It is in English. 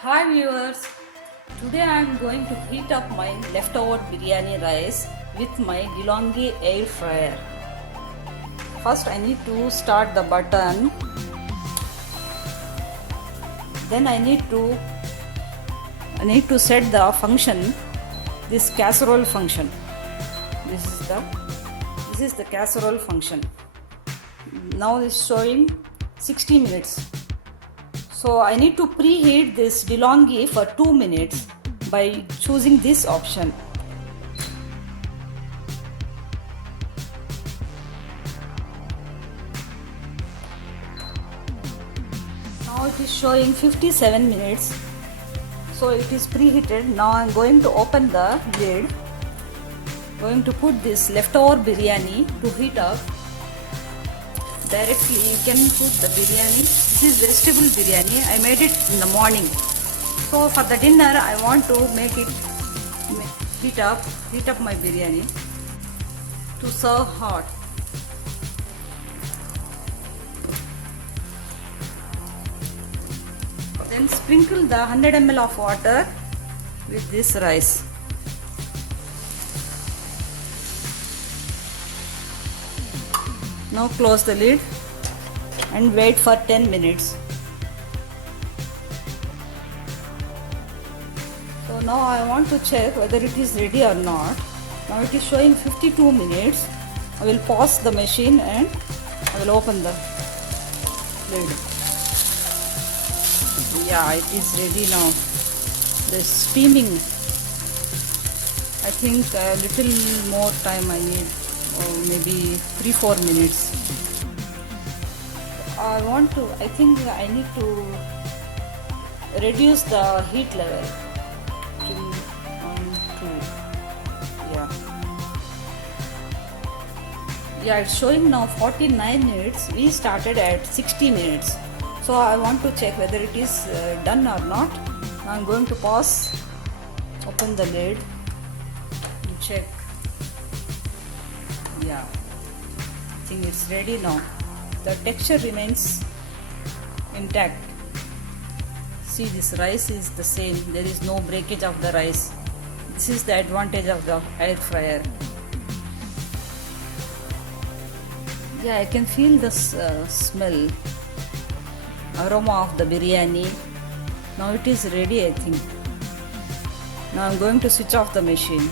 Hi viewers, today I am going to heat up my leftover biryani rice with my DeLonghi air fryer. First I need to start the button, then I need to set the function, this casserole function. This is the casserole function. Now it's showing 60 minutes. So I need to preheat this DeLonghi for 2 minutes by choosing this option. Now it is showing 57 minutes. So it is preheated. Now I am going to open the lid. Going to put this leftover biryani to heat up. Directly you can put the biryani. This is vegetable biryani. I made it in the morning. So for the dinner I want to make it heat up my biryani to serve hot. Then sprinkle the 100 ml of water with this rice. Now close the lid and wait for 10 minutes. So now I want to check whether it is ready or not. Now it is showing 52 minutes. I will pause the machine and I will open the lid. Yeah, it is ready now. The steaming, I think a little more time I need. Or maybe 3-4 minutes. I think I need to reduce the heat level to 2. Yeah, it's showing now 49 minutes. We started at 60 minutes. So I want to check whether it is done or not. Now I'm going to pause, open the lid and check. Yeah, I think it's ready now. The texture remains intact. See, this rice is the same. There is no breakage of the rice. This is the advantage of the air fryer. Yeah, I can feel the smell, aroma of the biryani. Now it is ready, I think. Now I'm going to switch off the machine.